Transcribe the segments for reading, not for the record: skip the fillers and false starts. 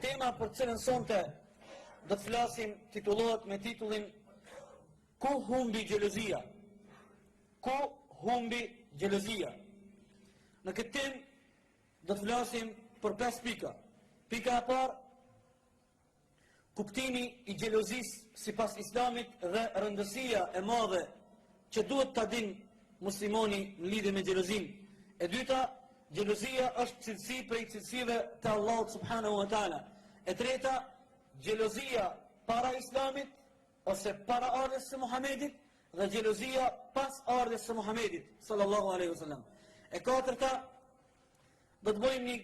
Tema për cilën sonte do të flasim titullohet me titullin Ku humbi xhelozia? Ku humbi xhelozia? Në këtë temë do të flasim për 5 pika. Pika e parë, kuptimi i xhelozisë sipas Islamit dhe rëndësia e madhe që duhet ta dinë muslimani në lidhje me xhelozinë. E dyta, xhelozia është cilësi prej cilësive të Allahut subhanahu wa taala. E treta, xhelozia para Islamit ose para ardhes së Muhamedit dhe xhelozia pas ardhes së Muhamedit sallallahu alaihi wasallam. E katërta, do të bëjmë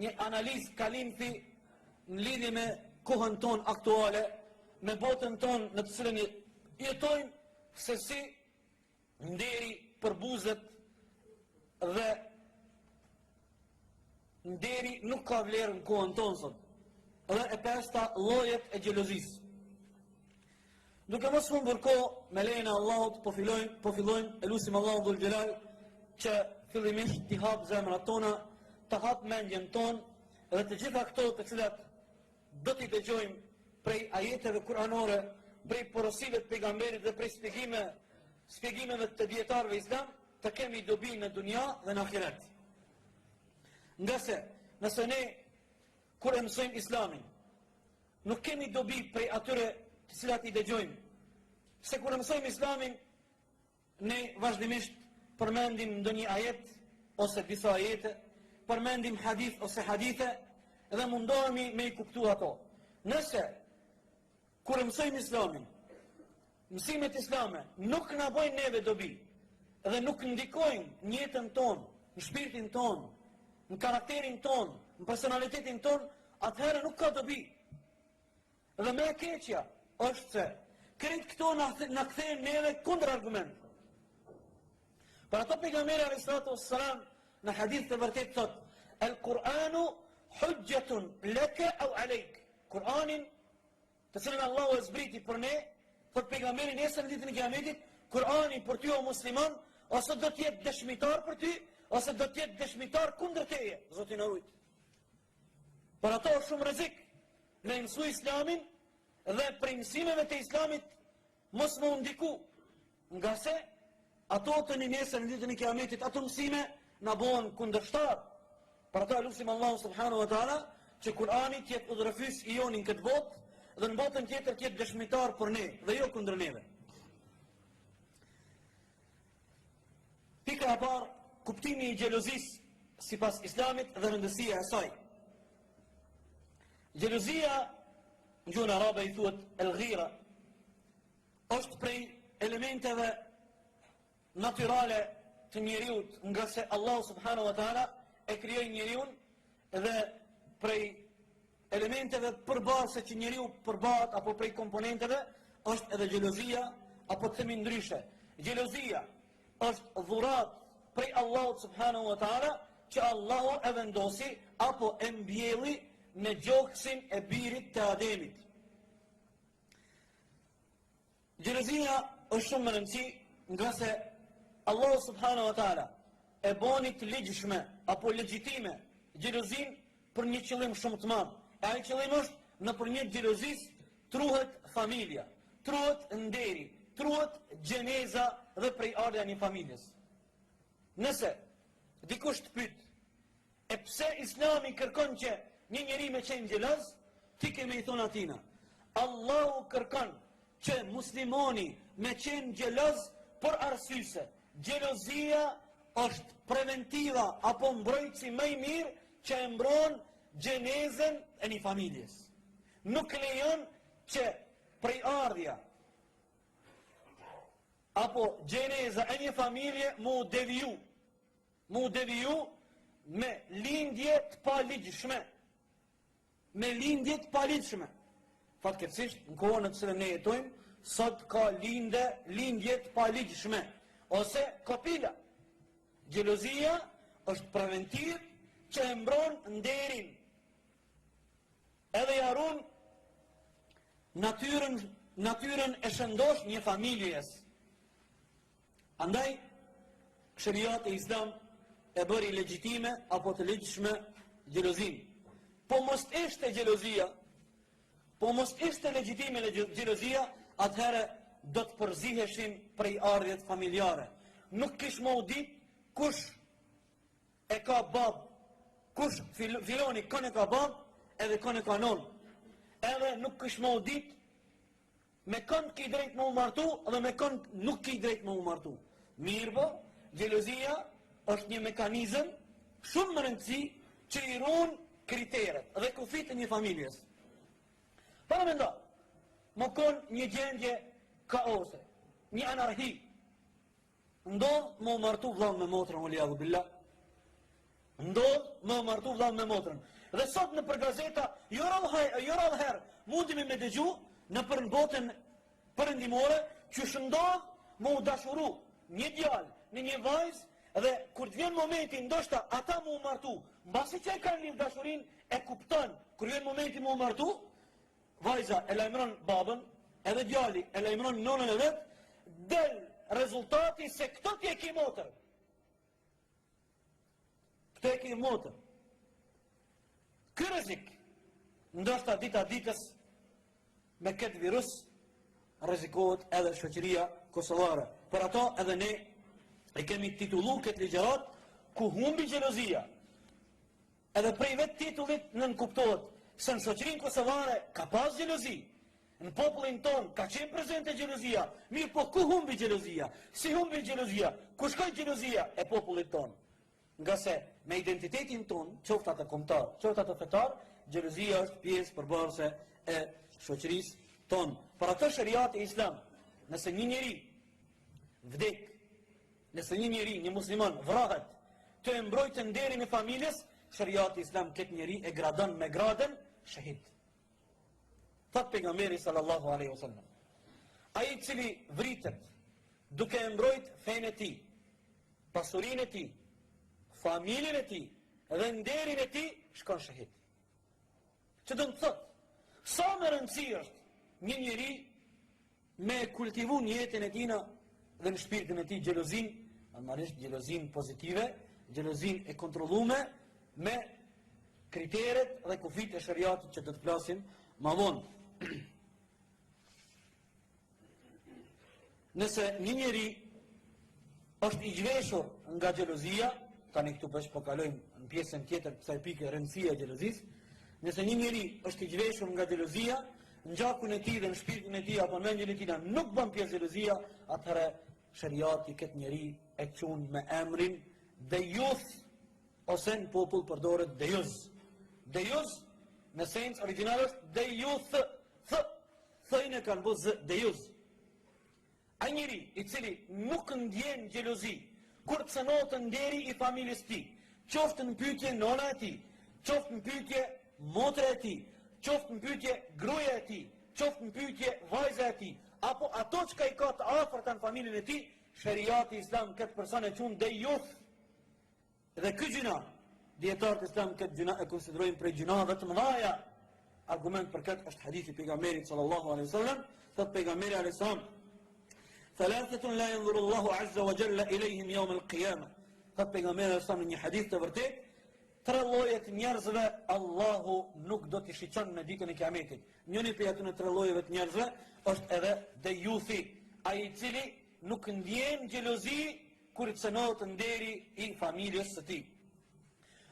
një analizë kalimthi në lidhje me kohën tonë aktuale, me botën tonë në të cilën jetojmë, se si nderi për buzët dhe nderi nuk ka vlerë në kohën tonë sot. Dhe e pesta, llojet e xhelozisë. Duke mos humbur kohë, me lejen e Allahut po fillojmë elusim Allahun dhul xhelal që fillimisht t'i hap zemrat tona, të hap mendjen tonë dhe të gjitha këto të cilat do t'i dëgjojmë prej ajeteve kuranore, prej porosive të pejgamberit dhe prej shpjegimeve të dietarëve islam, të kemi dobi në dunja dhe në ahiret. Nga se, nëse ne kur e mësojmë islamin, nuk kemi dobi prej atyre të cilat i dëgjojmë. Se kur e mësojmë islamin, ne vazhdimisht përmendim ndonjë ajet ose disa ajete, përmendim hadith ose hadithe dhe mundohemi me i kuptu ato. Nëse kur e mësojmë islamin, mësimet islame nuk na bojnë neve dobi dhe nuk ndikojnë në jetën tonë, në shpirtin tonë, në karakterin tonë, në personalitetin tonë, atëherë nuk ka dobi. Dhe me e keqja është se krejt këto na kthejnë neve kundër argument. Për ato pejgamberi alayhi salatu wassalam në hadith të vërtet thot: "El-Kur'anu hujjatun laka aw alayk." Kur'anin, të cilën Allahu e zbriti për ne, thot pejgamberi nesër në ditën e Kiametit, Kur'ani për ty o musliman, ose do të jetë dëshmitar për ty, ose do të jetë dëshmitar kundër teje, Zoti na rujt. Për ato është shumë rrezik me mësu islamin dhe prej mësimeve të islamit mos më ndiku, nga se ato të një nesër në ditën e Kiametit, ato mësime na bëhen kundërshtar. Për ato lutim Allahu subhanahu wa taala që Kur'ani të jetë udhërfys i jonin këtë botë dhe në botën tjetër të jetë dëshmitar për ne dhe jo kundër neve. Pika e parë, kuptimi i xhelozisë sipas Islamit dhe rëndësia e saj. Xhelozia në gjuhën arabe i thuhet el-ghira, është prej elementeve natyrale të njeriut, nga se Allah subhanahu wa taala e krijoi njeriun dhe prej elementeve përbërëse që njeriu përbahet apo prej komponenteve është edhe xhelozia, apo të themi ndryshe, xhelozia është dhurat prej Allahut subhanahu wa taala që Allahu e vendosi apo e mbjelli në gjoksin e birit të Ademit. Xhelozia është shumë e rëndësishme nga se Allahu subhanahu wa taala e boni të ligjshme apo legjitime xhelozin për një qëllim shumë të madh. E ai qëllim është nëpërmjet xhelozisë truhet familja, truhet nderi, truhet gjeneza dhe prej ardha e një familjes. Nëse dikush të pyet, e pse Islami kërkon që një njeri me qenë xheloz, ti kemi i thonë atina, Allahu kërkon që muslimani me qenë xheloz për arsyse. Xhelozia është preventiva apo mbrojtësi më i mirë që e mbron gjenezën e një familjes. Nuk lejon që prej ardhja apo gjeneza e një familje mu deviju me lindje të paligjshme. Me lindje të paligjshme. Fatkeqësisht në kohën në të cilën ne jetojmë, sot ka lindje të paligjshme ose kopila. Xhelozia është preventiv që e mbron nderin edhe jarun natyrën e shëndosh një familjes. Andaj, shëriat e Islam e bëri legjitime apo të ligjshme xhelozin. po mos ishte xhelozia, po mos ishte legjitime xhelozia, atëherë do të përziheshin prej ardhjet familjare. Nuk kish më u dit kush e ka bab, kush filoni kën e ka bab, edhe kën e ka non. Edhe nuk kish më u dit me kën ki drejt më u martu, dhe me kën nuk ki drejt më u martu. Mirë, xhelozia është një mekanizëm shumë më rëndësi që i ruan kriteret dhe kufit e një familjes. Para mendo, më konë një gjendje kaose, një anarhi. Ndodh më martu vllain me motrën, waliyadhu billah. Ndodh më martu vllain me motrën. Dhe sot në për gazeta, jo rallë herë, mundimi me dëgju në për në botën perëndimore, që shëndodh më u dashuru një djalë në një vajzë, dhe kur të vjen momenti ndoshta ata më u martu, mbasi që e kanë një dashurin, e kupton, kur vjen momenti më u martu, vajza e lajmëron babën, edhe djali e lajmëron nonën e vet, del rezultati se këto t'je ki motër. Këto e ki motër. Ky rrezik, ndoshta dita ditës me këtë virus rrezikohet edhe shoqëria kosovare. Për ato edhe ne e kemi titullu këtë ligjërat ku humbi xhelozia. Edhe prej vetë titullit nënkuptohet se në shoqërinë kosovare ka pas xhelozi. Në popullin ton ka qenë prezente xhelozia. Mirë, po ku humbi xhelozia? Si humbi xhelozia? Ku shkoi xhelozia e popullit ton? Nga se me identitetin ton, qoftë atë kombëtar, qoftë atë fetar, xhelozia është pjesë përbërëse e shoqërisë ton. Për atë shariati islam, nëse një njeri vdek, nëse një njeri, një musliman vrahet të e mbrojtë nderin e familjes, shariati islam këtë njeri e gradon me gradën shahid. Thot pejgamberi sallallahu alaihi wasallam, ai cili vritet duke e mbrojt fenë e tij, pasurinë e tij, familjen e tij dhe nderin e tij, shkon shahid. Që do të thotë, sa më rëndësishme është një njeri me kultivu në jetën e tina dhe në shpirtin e tij xhelozin, normalisht xhelozin pozitive, xhelozin e kontrollume me kriteret dhe kufit e shariatit që do të flasim më vonë. Nëse një njeri është i zhveshur nga xhelozia, tani këtu po kalojmë në pjesën tjetër kësaj pike rëndësia e xhelozisë, nëse një njeri është i zhveshur nga xhelozia, në gjakun e tij dhe në shpirtin e tij apo në mendjen e tij nuk bën pjesë xhelozia, atëherë shariati këtë njeri e qunë me emrin dejus, ose në popull përdoret dejuz. Dejuz në sens original është dejus, thëjnë e kanë bu zë dejuz. A njeri i cili nuk ndjen xhelozi kur cënohet nderi i familjes tij, qoftë në pyetje nona e tij, qoftë në pyetje motra e tij, qoftë në pyetje gruaja e tij, qoftë në pyetje vajza e tij, apo ato që i ka të afërta në familjen e tij, shariati islam këtë person e qunë dejus. Dhe ky gjuna, dietarët islam këtë gjuna e konsiderojnë prej gjunave të mëdha. Argument për këtë është hadithi pejgamberit sallallahu alaihi wasallam, thot pejgamberi alaihi salam, thalathatun la yanzuru Allahu azza wa jalla ilayhim yawm al-qiyamah. Thot pejgamberi alaihi salam në një hadith të vërtetë, tre lloje të njerëzve Allahu nuk do t'i shiqon në ditën e Kiametit. Njëri prej atyre tre llojeve të njerëzve është edhe dejuthi, ai i cili nuk ndjen xhelozi kur i cënohet nderi i familjes së tij.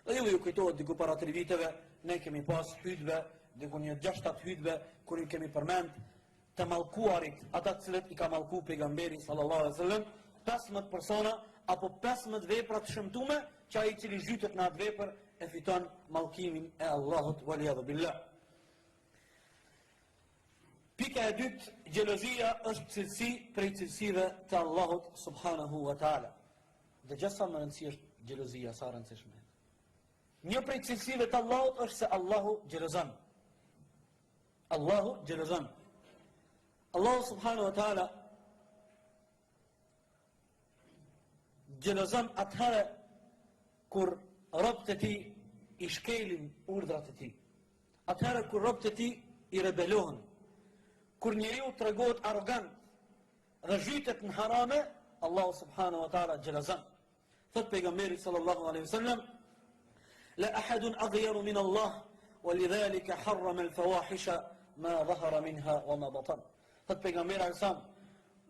Dhe ju kujtohet diku para 3 viteve, ne kemi pas hutbe, diku një 6-7 hutbe, kur i kemi përmend të mallkuarit, ata të cilët i ka mallku pejgamberi sallallahu alaihi wasallam, 15 persona apo 15 vepra të shëmtuara, që ai i cili zhytet në atë vepër e fiton mallkimin e Allahut waliyadhu billah. Pika e dytë, xhelozia është cilësi prej cilësive të Allahut subhanahu wa taala. Dhe gjithsa më rëndësi është xhelozia, sa rëndësishme. Një prej cilësive të Allahut është se Allahu xhelozon. Allahu xhelozon. Allahu subhanahu wa taala xhelozon atëherë kur robët e tij i shkelin urdhrat e tij. Atëherë kur robët e tij i rebelohen. Kur njeriu tregohet arrogant dhe zhytet në harame, Allahu subhanahu wa taala xhelozon. Thot pejgamberi sallallahu alaihi wasallam, la ahadun aghyaru min Allah ولذلك حرم الفواحش ما ظهر منها وما بطن. Thot pejgamberi alsam,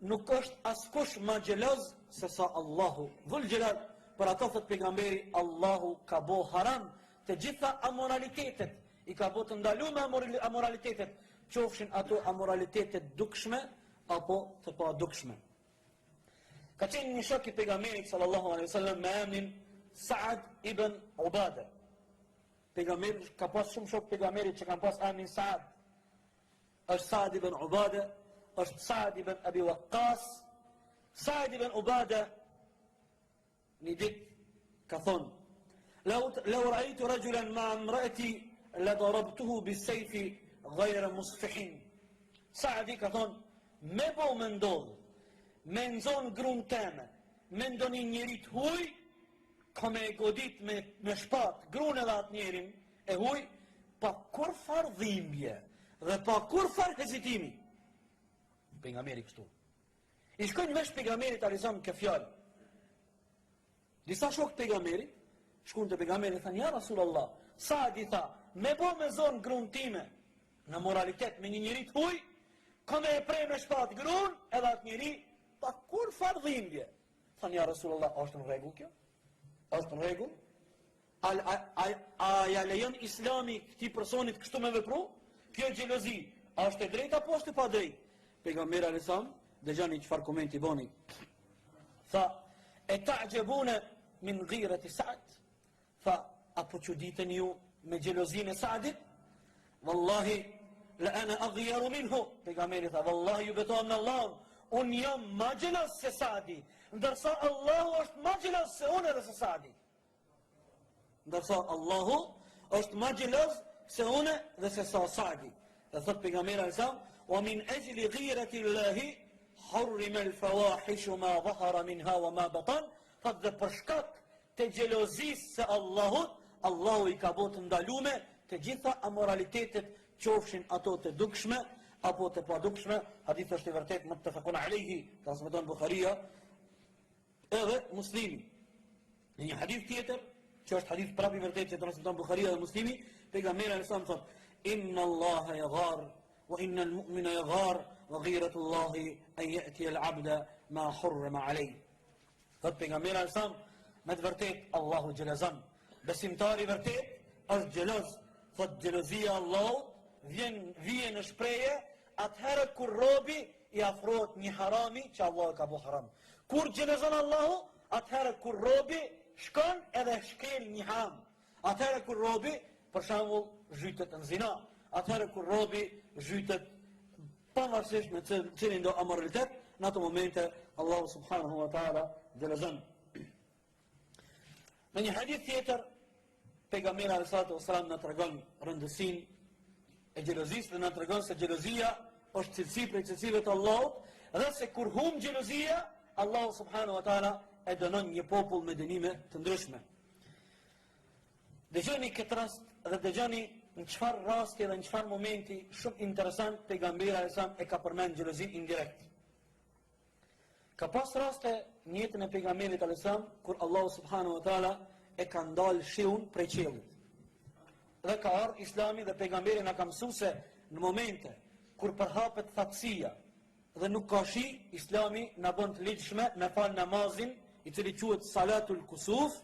nuk është askush më xheloz se sa Allahu dhul xhelal. Për ato thot pejgamberi, Allahu ka bo haram të gjitha amoralitetet, i ka bo të ndaluar amoralitetet, qofshin ato amoralitetet dukshme apo të pa dukshme. Ka qenë një shok i pejgamberit sallallahu alaihi wasallam me emrin Saad ibn Ubada. Pejgamberi ka pas shumë shok pejgamberit që kanë pas emrin Saad. Është Saad ibn Ubada, është Saad ibn Abi Waqqas. Saad ibn Ubada një ditë ka thonë: "Law ra'aytu rajulan ma'a imra'ati la darabtuhu bis-sayfi ghayra musfihin." Saadi ka thonë, me bo me ndodh, me nxon grun teme, me ndoni njerit huj, ka me e godit me shpat grun edhe atë njerin e huj, pa kur far dhimbje dhe pa kur far hezitimi. Pejgamberi kështu. I shkojnë vesh pejgamberit alizam ke fjalë. Disa shok pejgamberi shkojnë te pejgamberi thanë: "Ja Rasulullah, Saadi tha, me bo me zon grun time në moralitet me një njerit huj, ka me e prej me shpat grun edhe atë njeri pa kur far dhimbje." Thanë: "Ja Rasulullah, është në rregull kjo? Është në rregull? A ja lejon Islami këtij personit kështu me vepru? Kjo xhelozi, a është e drejtë apo është e pa drejtë?" Pejgamberi alesam, dëgjoni çfarë komenti boni. Tha: "E ta'jabuna min ghirati Sa'd?" Tha: "Apo çuditeni ju me xhelozinë e Saadit? Wallahi la ana aghyaru minhu." Pejgamberi tha: "Wallahi ju betohem në Allah, unë jam më xheloz se Saadi, ndërsa Allahu është më xheloz se unë edhe se Saadi." Ndërsa Allahu është më xheloz se unë dhe se Saadi. Dhe thot pejgamberi alesam: "Wa min ajli ghirati Allahi harrima al-fawahish ma dhahara minha wa ma batan." Thot dhe për shkak të xhelozisë së Allahut, Allahu i ka botë ndalume të gjitha amoralitetet, qofshin ato të dukshme apo të padukshme. Hadith është i vërtet muttafaqun alayhi, transmeton Buharia edhe Muslimi. Në një hadith tjetër, që është hadith prapë i vërtet që transmeton Buharia dhe Muslimi, pejgamberi alesam thot: "Inna Allaha yaghar wa inna al-mu'mina yaghar wa ghiratu Allahi an ya'ti al-'abda ma harrama alayhi." Thot pejgamberi alesam, me të vërtet Allahu xhelozon. Besimtari vërtet është xheloz. Thot xhelozia e Allahut vjen në shprehje atëherë kur robi i afrohet një harami që Allah e ka bo haram. Kur xhelozon Allahu, atëherë kur robi shkon edhe shkel një haram. Atëherë kur robi, për shembull, zhytet në zina. Atëherë kur robi zhytet pavarësisht me cilin do amoralitet, në ato momente Allahu subhanahu wa taala xhelozon. Në një hadith tjetër, pejgamberi alayhi wasallam na tregon rëndësinë e xhelozisë dhe na tregon se xhelozia është cilësi prej cilësive të Allahut dhe se kur humb xhelozia, Allahu subhanahu wa taala e dënon një popull me dënime të ndryshme. Dëgjoni këtë rast dhe dëgjoni në çfarë rasti dhe në çfarë momenti shumë interesant pejgamberi alayhi wasallam e ka përmend xhelozinë indirekt. Ka pas raste në jetën e pejgamberit alayhi wasallam kur Allahu subhanahu wa taala e ka ndalë shiun prej qiellit. Dhe ka ardhur Islami dhe pejgamberi na ka mësuar se në momente kur përhapet thatësia dhe nuk ka shi, Islami na bën të ligjshme me fal namazin i cili quhet salatul kusuf.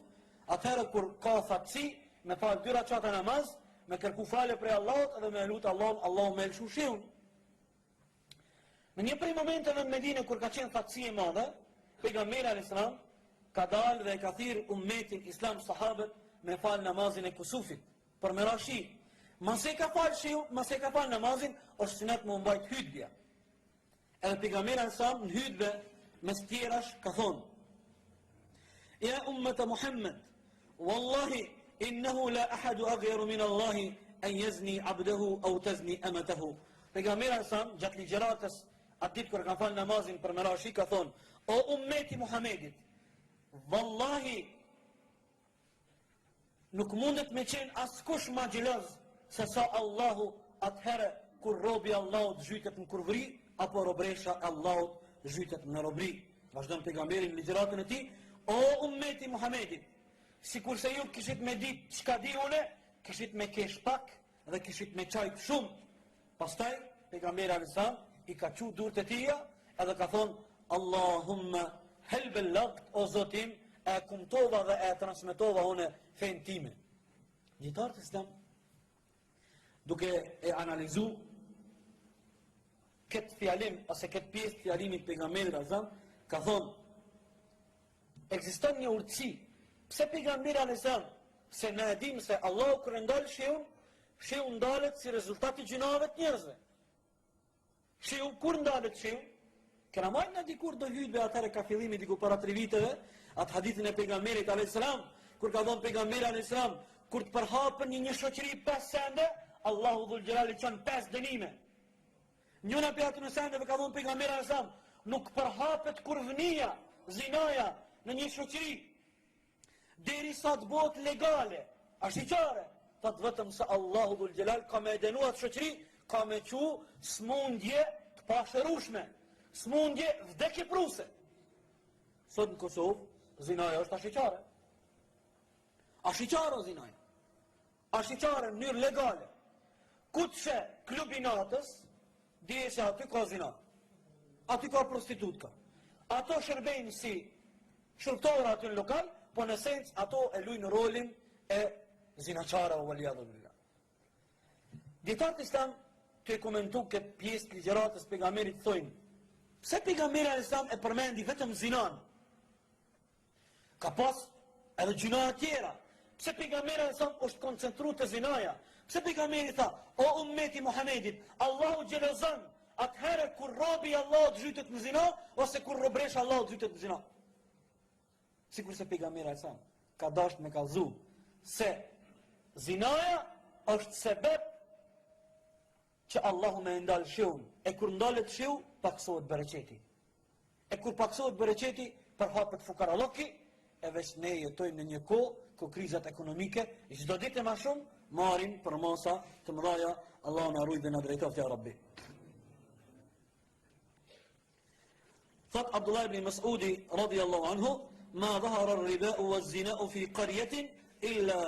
Atëherë kur ka thatësi, me fal 2 rakate namaz, me kërku falje prej Allahut dhe me lut Allahun, Allahu më lëshu shiun. Në një prej momenteve në Medinë kur ka qenë thatësi e madhe, pejgamberi alayhis salam ka dalë dhe ka thirr ummetin islam sahabët me fal namazin e kusufit për me rashi. Mase ka fal shiu, mase ka fal namazin, është sunet me mbajt hutbja. Edhe pejgamberi alayhis salam në hutbë mes tjerash ka thonë: "Ya ummata Muhammad, wallahi innahu la ahadu aghyaru min Allahi an yazni 'abdahu aw tazni amatahu." Pejgamberi alayhis salam gjatë ligjëratës atë ditë kur ka fal namazin për me rashi ka thonë: "O ummeti Muhamedit, wallahi nuk mundet me qenë askush ma xheloz se sa Allahu atëherë kur robi Allahut zhytet në kurvëri apo robresha Allahut zhytet në robri." Vazhdon pejgamberi në ligjëratën e tij: "O ummeti Muhamedit, sikurse ju kishit me ditë çka di une, kishit me kesh pak dhe kishit me qajt shumë. Pastaj, pejgamberi alayhis salam i ka qu durët e tia edhe ka thonë Allahumma hel bellagt, o Zotim, e kumtova dhe e transmitova une fen time. Dietarët islam, duke e analizu këtë fjalim, ose këtë pjesë të fjalimit pejgamberit alayhis salam, ka thonë ekziston një urtësi. Pse pejgamberi alayhis salam, se ne e dim se Allahu kur ndal shiu ndalet si rezultati gjinave të njerëzve. Shiu kur ndalet shiu? Këna majnë në dikur do hyjbe atëre ka fillimi diku para 3 viteve, atë hadithin e pejgamberit alayhis salam, kur ka thonë pejgamberi alayhis salam, kur të përhapën një shoqëri 5 sende, Allahu dhul xhelali çon 5 dënime. Njëna për atë në sendeve ka thonë pejgamberi alayhis salam, nuk përhapet kurvnia, zinaja në një shoqëri derisa të bëhet legale, ashiqare, thot vetëm se Allahu dhul xhelal ka me dënuar shoqëri, ka me qu smundje të pashërueshme, smundje vdekje pruse. Sot në Kosovë, zinaja është ashiqare. Ashiqare o zinaja. Ashiqare në mënyrë legale. Ku të shë klubi natës, dije se aty ka zina. Aty ka prostitutka. Ato shërbejnë si shërbëtorë aty në lokal, po në esencë ato e luajnë rolin e zinaqara o waliyadhu billah. Dietarët islam të e komentu këtë pjesë të ligjëratës pejgamberit thojnë, pse pejgamberi alayhis salam e përmendi vetëm zinan? Ka pas edhe gjuna tjera. Pse pejgamberi alayhis salam është koncentruar te zinaja? Pse pejgamberi tha, o ummeti Muhamedit, Allahu xhelozon atëherë kur robi Allahut zhytet në zina ose kur robresh Allahut zhytet në zina? Sikur se pejgamberi alayhis salam ka dashur me kallëzu se zinaja është sebeb që Allahu me ndal shiun, e kur ndalet shiu, paksohet bereqeti. E kur paksohet bereqeti, përhapet fukaralloki, e veç ne jetojmë në një kohë ku krizat ekonomike, çdo ditë më shumë, marrin për masa të mëdha, Allahu na ruaj dhe na drejtoft ya Rabbi. Thot Abdullah ibn Mas'udi radiyallahu anhu, ma dhahara ar-riba'u waz-zina'u fi qaryatin illa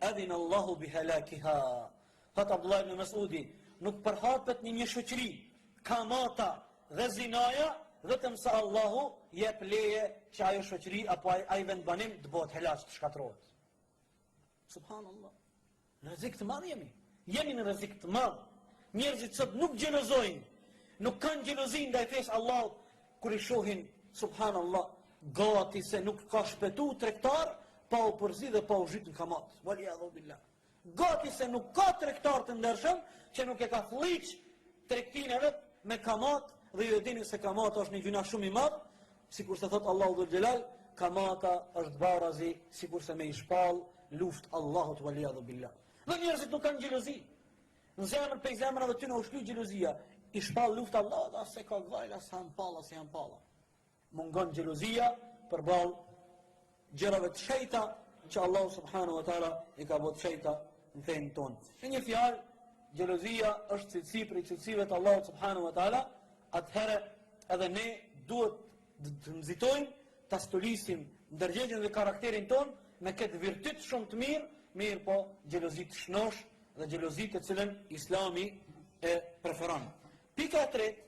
adhina Allahu bihalakiha. Thot Abdullah ibn Mas'udi, nuk përhapet një shoqëri, kamata dhe zinaja, vetëm se Allahu jep leje që ajo shoqëri apo ai vendbanim të bëhet helak, të shkatërrohet. Subhanallah. Në rrezik të madh jemi. Jemi në rrezik të madh. Njerëzit sot nuk xhelozojnë, nuk kanë xhelozi ndaj fesë Allahut kur i shohin subhanallah, gati se nuk ka shpëtu tregtar pa u përzi dhe pa u zhyt në kamat. Waliyadhu billah. Gati se nuk ka tregtar të ndershëm që nuk e ka fliq tregtin e vet me kamat dhe ju e dini se kamata është një gjuna shumë i madh, sikur se thot Allahu dhul xhelal, kamata është barazi sikur se me i shpall luftë Allahut waliyadhu billah. Dhe njerëzit nuk kanë xhelozi. Në zemër pe zemrave ty në ushtu xhelozia, i shpall luftë Allahut as se ka vajla sa palla se janë palla. Mungon xhelozia përballë gjërave të shejta që Allahu subhanahu wa taala i ka bërë shejta në fenë tonë. Në një fjalë, xhelozia është cilësi prej cilësive të Allahut subhanahu wa taala, atëherë edhe ne duhet të nxitojmë, ta stolisim ndërgjegjën dhe karakterin ton me këtë virtyt shumë të mirë po xhelozi të shnosh dhe xhelozi të cilën Islami e preferon. Pika e tretë,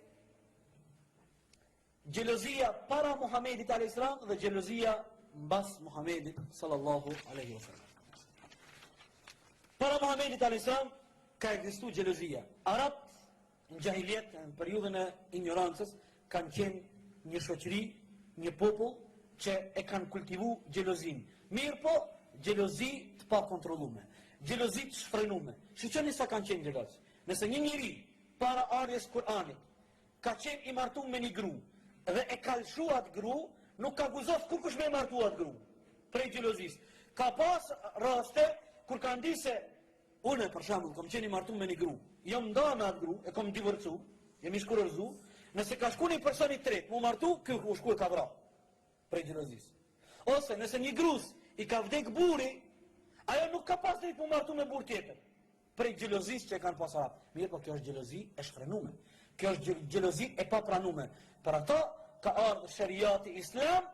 xhelozia para Muhamedit alayhis salam dhe xhelozia mbas Muhamedit sallallahu alaihi wasallam. Para Muhamedit alayhis salam ka ekzistuar xhelozia. Arabt në gjahiliet, në periudhën e ignorancës, kanë qenë një shoqëri, një popull që e kanë kultivu xhelozin. Mirë po, xhelozi të pa kontrollume, xhelozi të shfrenume. Shiqoni sa kanë qenë xheloz. Nëse një njeri para ardhes Kur'anit ka qenë i martuar me një gru dhe e ka lshuat gru, nuk ka guzof kur kush me martuat gru prej xhelozis. Ka pas raste kur kanë di se unë për shembull kam qenë i martuar me një gru, jam nda me atë gru, e kam divorcu, jam i shkurorzu, nëse ka shku një person i tretë mu martu, ky u shku e ka vra prej xhelozis. Ose nëse një grus i ka vdek buri, ajo nuk ka pas drejt mu martu me burr tjetër prej xhelozis që e kanë pas arab. Mirë, po kjo është xhelozi e shfrenume. Kjo është xhelozi e papranume. Për ato ka ardhur shariati islam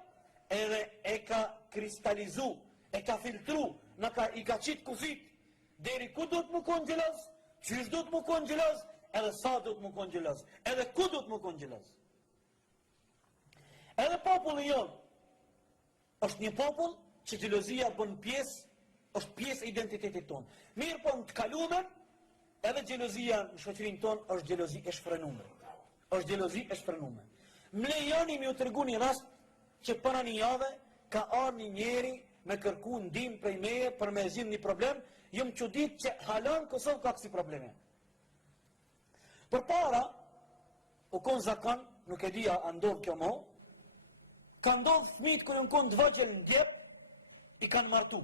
edhe e ka kristalizu, e ka filtru, i ka qit kufit deri ku do të më konë xheloz, Qysh do të më konë gjeloz, edhe sa do të më konë gjeloz, edhe ku do të më konë gjeloz. Edhe populli jonë është një popull që xhelozia bën pjesë, është pjesë e identitetit tonë. Mirë po në të kalumen, edhe xhelozia në shoqërinë tonë është xhelozi e shfrenuar. Është xhelozi e shfrenuar. Më lejoni më u tregu një rast që para një jave ka ardhur një njeri me kërku ndihmë prej meje për me zgjidh një problem, jam çudit që hala në Kosovë ka kësi probleme. Përpara, u konë zakon, nuk e dija a ndodh kjo mo, ka ndodh fëmijët kër janë konë të vëgjel në djep, i kanë martu.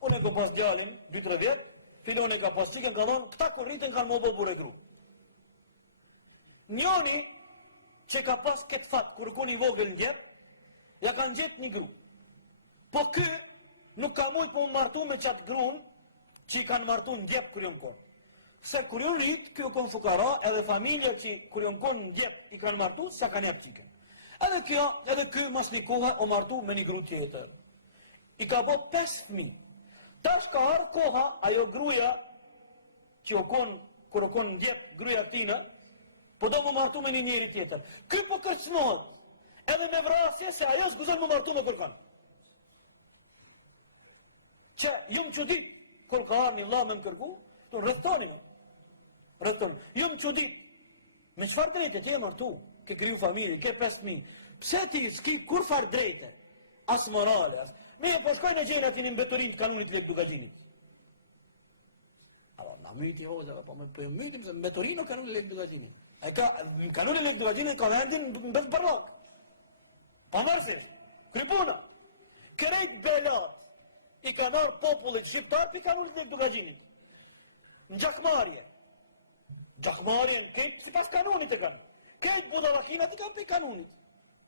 Unë e ka pas djalin, 2-3 vjetë, filon e ka pas qikën, ka thonë, këta kër rritën kanë mo bo bure gru. Njoni që ka pas këtë fatë, kër konë i vogël në djep, ja kanë gjetë një gru. Po kë nuk ka mujtë më martu me qatë grunë që i kanë martu në djep kër janë konë. Se kër janë rritë, kjo konë fukara, edhe familje që kër janë konë në djep i kanë martu, sa kanë jep qikën. Edhe kjo mas një koha o martu me një gru tjetër. I ka bo 5 fëmijë. Tash ka arë koha, ajo gruja që o konë, kër o konë në djep gruja tina, po do më martu me një njeri tjetër. Kjo po kërcënohet, edhe me vrasje se ajo s'guzon më martu me kërkan. Që jumë qudit, kër ka arë një vla me më kërku, të rëthtonin. Jumë qudit, me qëfar drejte ti e martu? Ke kriju familje, ke 5.000. Pse ti s'ki kur far drejte? As morale, as... Me po shkoj në gjenë ati një mbetorin të kanunit lek dugagjinit. Alo, na myti hoze, po me mytim se mbetorin o kanunit lek dugagjinit. E ka, kanunit lek dugagjinit ka vendin në bet parlak. Pa mërësish, krypuna. Kërejt belat, i ka marë popullit shqiptar për kanunit lek dugagjinit. Në gjakmarje. Gjakmarje në kejt, si pas kanunit e kanë. Kejt budalakinat i kanë për kanunit.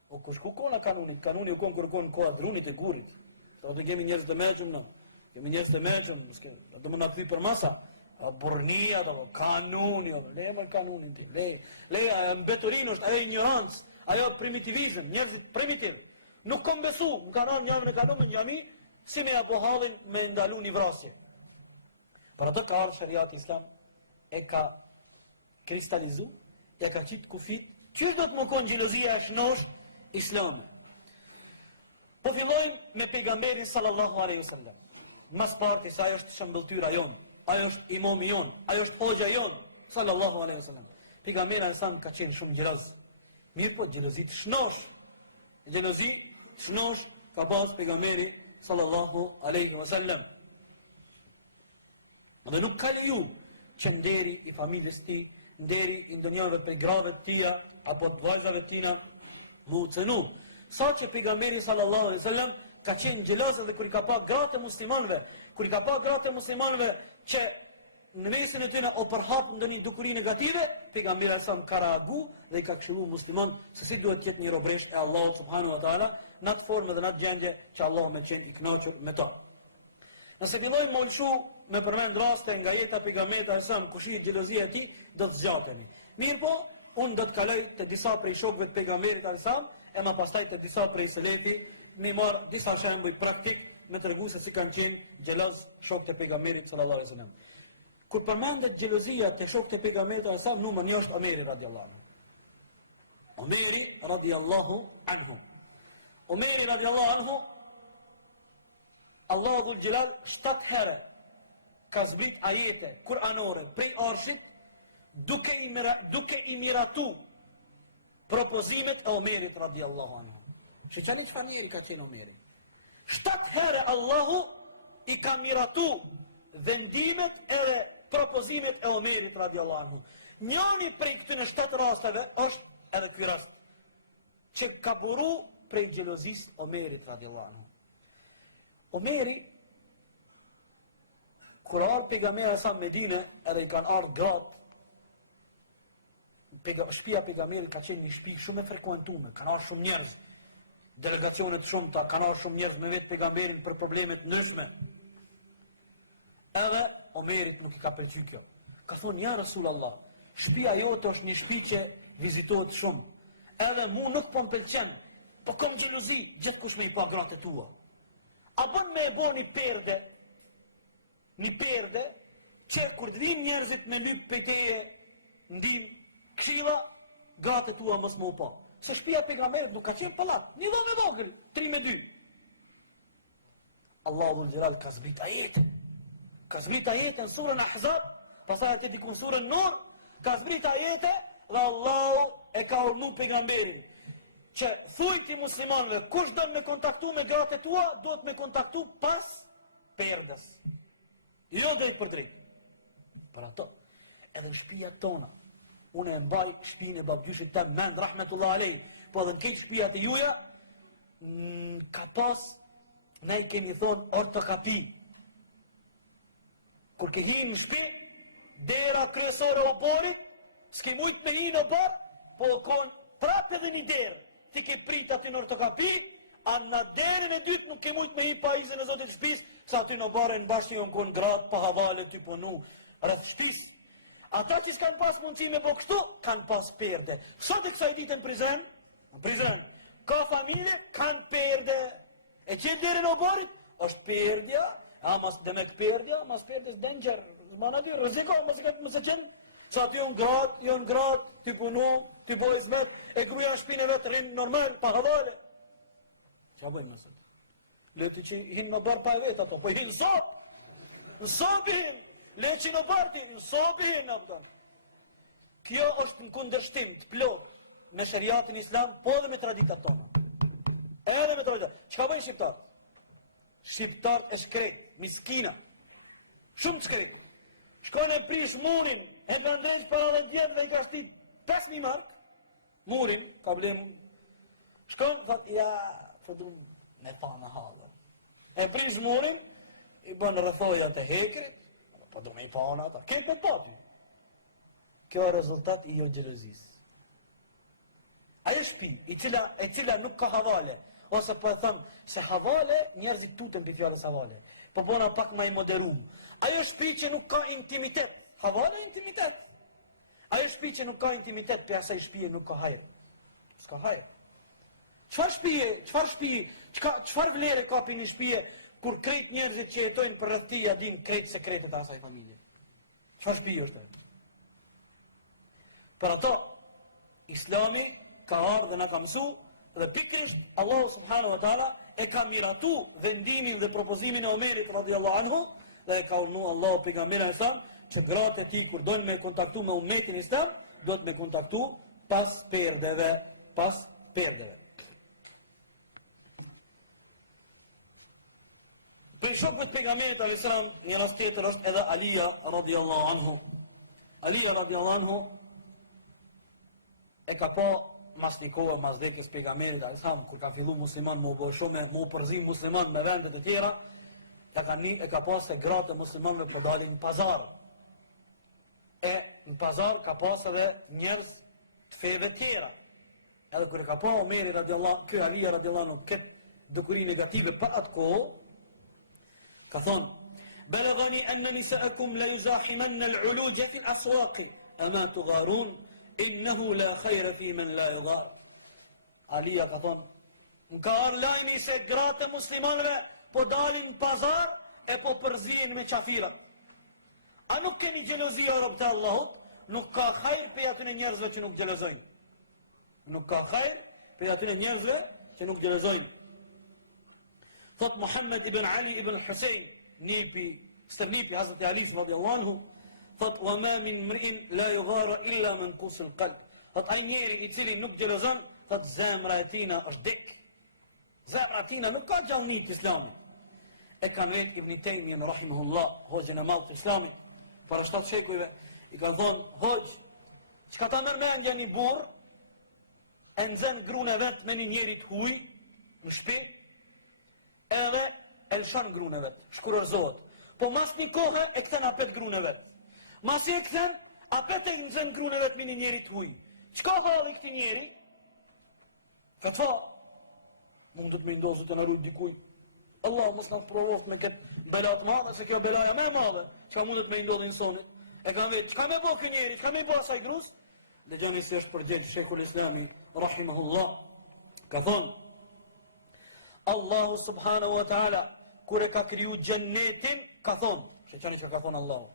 O kush ku kona kanunit? Kanuni u konë kërë konë koha drunit e gurit. Sa të kemi njerëz të meqëm në. Kemi njerëz të meqëm, do më në këthy për masa. Burnia, kanuni, leje me kanunin ti. Leje, mbetorin është ajo ignorancë, ajo primitivizm, njerëzit primitiv. Nuk kom besu, më ka nërë njëve në kanun në njëmi, si me apo halin me ndalu një vrasje. Për atë ka ardhë shariat islam, e ka kristalizu, e ka qitë kufit, qështë do të më konë xhelozia e shnosh islame. Po fillojmë me pejgamberin sallallahu alaihi wasallam. Mas parti se ajo është shëmbëltyra jonë, ajo është imami jonë, ajo është hoxha jonë, sallallahu alaihi wasallam. Pejgamberi alaihi ka qenë shumë xheloz. Mirë po xhelozi të shnosh. Xhelozi të shnosh ka pas pejgamberi sallallahu alaihi wasallam. Dhe nuk ka leju që nderi i familjes ti, nderi i ndonjëve për grave të tia, apo të vajzave tina, mu cënu. Sa që pejgamberi sallallahu alaihi wasallam ka qenë xheloz edhe kur i ka pa gratë muslimanëve, kur i ka pa gratë muslimanëve që në mesin e tyre o përhap ndonjë dukuri negative, pejgamberi sa ka reagu dhe i ka këshilluar musliman se si duhet të jetë një robresht e Allahut subhanahu wa taala në atë formë dhe në atë gjendje që Allahu më qenë i kënaqur me to. Nëse fillojmë më lëshu me përmend raste nga jeta e pejgamberit alajhissalam ku shihet xhelozia e tij, do të zgjatemi. Mirë po, unë do të kaloj te disa prej shokëve të pejgamberit alajhissalam, e më pastaj te disa prej selefi, me marr disa shembuj praktik me tregu se si kanë qenë xheloz shokët e pejgamberit sallallahu alaihi wasallam. Kur përmendet xhelozia te shokët e pejgamberit alajhissalam, numër 1 është Omeri radhiyallahu anhu. Omeri radhiyallahu anhu. Omeri radhiyallahu anhu, Allahu dhul Gjelal 7 herë ka zbrit ajete kuranore prej arshit duke i miratu propozimet e Omerit radhiyallahu anhu. Shqeqani çfarë njeri ka qenë Omeri. 7 herë Allahu i ka miratu vendimet edhe propozimet e Omerit radhiyallahu anhu. Njëni prej këtyre 7 rasteve është edhe ky rast që ka buru prej xhelozisë Omerit radhiyallahu anhu. Omeri, kur ardhë pejgamberi sa Medine, edhe i kanë ardhë gratë, shtëpia pejgamberit ka qenë një shtëpi shumë e frekuentuar, kanë ardhur shumë njerëz, delegacione të shumta, kanë ardhur shumë njerëz me vetë pejgamberin për probleme të ndryshme. Edhe Omerit nuk i ka pëlqyer kjo. Ka thonë, ja Rasulullah, shtëpia jote është një shtëpi që vizitohet shumë. Edhe mu nuk po m'pëlqen, po kam xhelozi, gjithkush me i pa gratë tua. A bën me e bo një perde që kur të vinë njerëzit me lyp pejteje, ndim, këshilla, gatë tua mos më u pa. Se shtëpia e pejgamberit nuk ka qenë pallat, një dhomë e vogël, 3x2. Allahu Zot ka zbrit ajetin. Ka zbrit ajetin në surën Ahzab, pastaj te diku në surën Nur, ka zbrit ajete dhe Allahu e ka urdhëruar pejgamberin që thuj ti muslimanëve, kush do me kontaktu me gratë tua, do të me kontaktu pas perdës. Jo drejt për drejt. Për ato, edhe në shtëpia tona, unë e mbaj shtëpinë e babgjyshit tëm, mend rahmetullah alej, po edhe në këtë shtëpia të juja, ka pas, ne i kemi thonë ortokapi. Kur ke hi në shtëpi, dera kryesore o borit, s'ke mujt me hi në bar, po kon prap edhe një derë, ti ke prit aty në ortokapi, a në derën e dytë nuk ke mujt me hi pa izin e Zotit shtëpis, sa aty në barën bashkë jon kon gratë pa havale ty punu, rreth shtëpis. Ata që s'kan pas mundësi me bo kështu, kanë pas perde. Sot e kësaj ditë në prizren, ka familje, kanë perde. E që derën o barit, është perdja, mas demek perdja, mas perdjes danger, mana dy, rëziko, mëse qenë, sa aty jon gratë, ty punu, ty boj zmet, e gruja shpinë e vetë rinë normal, pa havale. Qa bëjnë nësët? Leti që hinë më barë pa e vetë ato, po hinë në sobi hinë, le që në barë ti, në sobi hinë apëtan. Kjo është në kundërshtim të plot me shariatin islam, po dhe me traditat tona. Edhe me traditat. Qka bëjnë shqiptarët? Shqiptarët e shkret, miskina, shumë të shkret. Shkone prish murin, e të ndrejsh para dhe djetë dhe i ka shtit 5.000 mark, murin, ka blem, shkone, thot, ja, fëdrum, me pa në halë. E prish murin, i bënë rëthoja të hekrit, po du me i pa në ata, ketë me papi. Kjo e rezultat i jo gjelozis. Ajo shpi, e cila nuk ka havale, ose po e thëmë, se havale, njerëzit tutën për fjallës havale, po bona pak ma i moderum. Ajo shpi që nuk ka intimitet, havale intimitet. Ajo shpi që nuk ka intimitet, për asaj shpije nuk ka hajrë. S'ka hajrë. Qfar vlere ka për një shpije, kur krejt njerëzit që jetojnë për rëthtia din krejt sekretet e asaj familje? Qfar shpije është e? Për ato, Islami ka ardhë dhe na ka mësu, dhe pikrisht Allahu subhanahu wa taala e ka miratu vendimin dhe propozimin e Omerit radhiyallahu anhu, dhe e ka urdhëruar Allahu pejgamberin e Islam që gratë e tij kur doin me kontaktu me ummetin islam, do të me kontaktu pas perdeve. Për shokët pejgamberit alayhis salam, një rast tjetër është edhe Alija radhiyallahu anhu. Alija radhiyallahu anhu e ka pa mas një kohë, mas vdekjes pejgamberit alayhis salam, kur ka fillu musliman më u shumë, më u përzim musliman me vendet e tjera, e ka pas se gratë e muslimanëve po dalin në pazar. E në pazar ka pas edhe njerëz të feve tjera. Edhe kur e ka pa Omeri ky Alija radhiyallahu anhu këtë dukuri negative për atë kohë, ka thonë: "Balaghani anna nisa'akum la yuzahimanna al-'uluja fi al-aswaq, ama tugharun innahu la khayra fi man la yughar." Alija ka thonë: "Më ka ardhur lajmi se gratë muslimanëve po dalin në pazar e po përzihen me qafirat. A nuk keni xhelozi o robët e Allahut? Nuk ka hajër për atyre njerëzve që nuk xhelozojnë. Nuk ka hajër për atyre njerëzve që nuk xhelozojnë." Thot Muhammed ibn Ali ibn Husein, stërnipi Hazreti Alis radhiyallahu anhu, thot: "Wa ma min mri'in la yughara illa man qusal qalb." Thot ai njeri i cili nuk xhelozon, thot zemra e tina është dek. Zemra e tina nuk ka gjallëni të Islamit. E ka vetë Ibn Taymiyyah rahimahullah, hoxhën e madh të Islamit, para 7 shekujve, i ka thonë: "Hoxh, çka ta merr mendja një burr, e nxen gruën e vet me një njeri të huaj në shtëpi, edhe e lëshon gruën e vet, shkurorzohet. Po mas një kohë e kthen apet gruën e vet. Mas e kthen, apet e nxen gruën e vet me një njeri të huaj. Çka halli këtij njeri? Fatfa, mund të më ndozë të na rujt dikuj. Allah mos na provoft me këtë bela të madhe, se kjo belaja më e madhe, çka mund të më ndodhi insonit. E kanë vetë, çka më bë ky njeri, çka më bë asaj grus? Lexoni se është përgjigj Sheikhul Islami rahimahullah. Ka thonë: Allahu subhanahu wa ta'ala kur e ka kriju xhennetin, ka thonë, sheqani që ka thonë Allahu,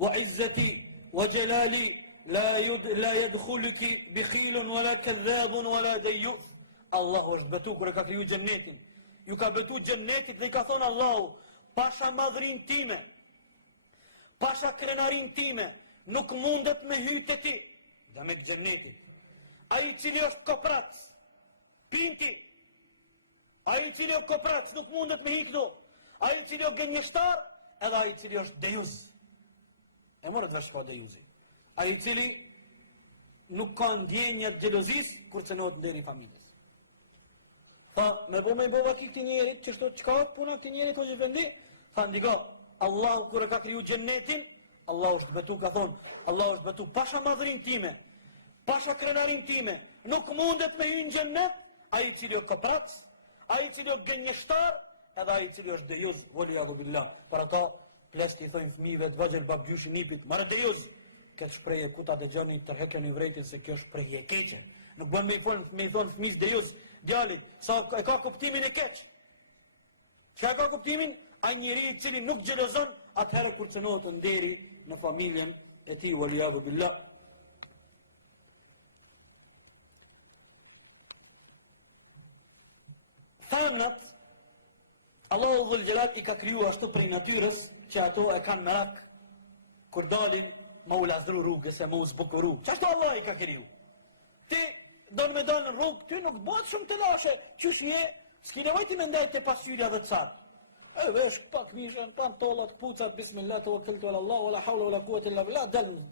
wa izzati, wa gjelali, la yadkhuluki bikhilun, wala kadhabun, wala dayyuth. Allahu është betu kur e ka kriju gjennetin. Ju ka betu gjennetit dhe i ka thonë Allahu, pasha madhrin time, pasha krenarin time, nuk mundet me hyjtë ti, dhe me gjennetit. Ai cili është koprac, pinti, ai cili është koprac, nuk mundet me hyjtë këtu. Ai cili është gënjeshtar, edhe ai cili është dejuz. E mërët vesh ka dejuzi. Ai cili nuk ka ndjenjë të xhelozis kur cënohet nderi familjes. Tha, me bo vaki këti njerit, që shto qka puna këti njerit o gjithvendi? Tha, ndiga, Allahu kër e ka kriju gjennetin, Allahu është betu, ka thonë, Allahu është betu, pasha madhrin time, pasha krenarin time, nuk mundet me hynë gjennet, a i cili o këprac, a i cili o gënjeshtar, edhe a i cili është dejuz, voli adhu billah. Para ta, pleski i thojnë fëmive të vajgjel babgjyshi nipit, marë dejuz, këtë shpreje kuta dhe gjani tërhekja një vrejtin se kjo shpreje keqe. Nuk bën me i thonë fëmis dejuz, djalit, sa e ka kuptimin e keq. Që e ka kuptimin, a njeri i cili nuk gjelozon, atëherë kur cënohet nderi në familjen e ti, waliyadhu billah. Thanat, Allahu dhul gjelal i ka kriju ashtu prej natyrës, që ato e kanë merak, kur dalin, ma u ladhru rrugës e ma u zbukuru. Që ashtu Allah i ka kriju? Ti, donë me dalë në rrugë, ty nuk bëtë shumë të lashe, qësh je, s'ki nevojti me ndajt të pasyrja dhe të sartë. E vesh, pak mishën, pan tollat, pucat, bismillah, të wakiltu ala Allah, wala hawla, wala quwwata illa billah, delnë.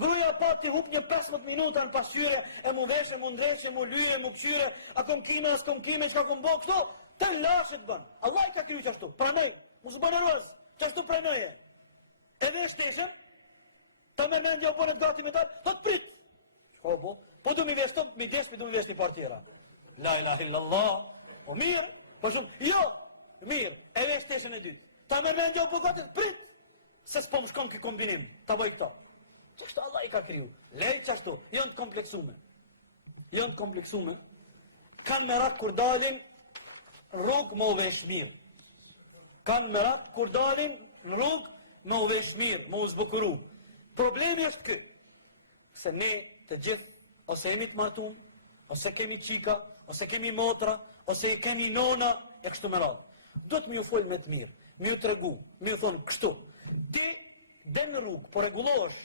Gruja pa ti hup një 15 minuta në pasyre, e mu veshe, mu ndreshe, mu lyre, mu pshyre, a kom kime, as kom kime, s'ka kom bo, këto, të lashe të bënë. Allah i ka kriju qashtu, pranoj, mu së bënë rëz, qashtu pranoje. E vesh teshen, ta me mendja u bënet gati me dalë, thot prit. Shko bo, po du mi vesh të, mi despi du mi vesh një partjera. La ilaha illallah, po mirë, po shumë, jo, mirë, e vesh teshen e dytë. Ta me mendja u bënet prit, se s'po më shkon kë kombinim, ta bëj këta. Qashtu Allah i ka kriju, lej qashtu, jënë të kompleksume. Jënë të kompleksume, kanë merak kur dalin rrugë më u vesh mirë. Kanë merak kur dalin në rrugë më u vesh mirë, më u zbukuru. Problemi është kë, se ne të gjithë, ose jemi të martum, ose kemi qika, ose kemi motra, ose kemi nona, e kështu me radhë. Do të mi u folë me të mirë, mi u të regu, mi u thonë kështu. Ti dhe në rrugë, po regulosh,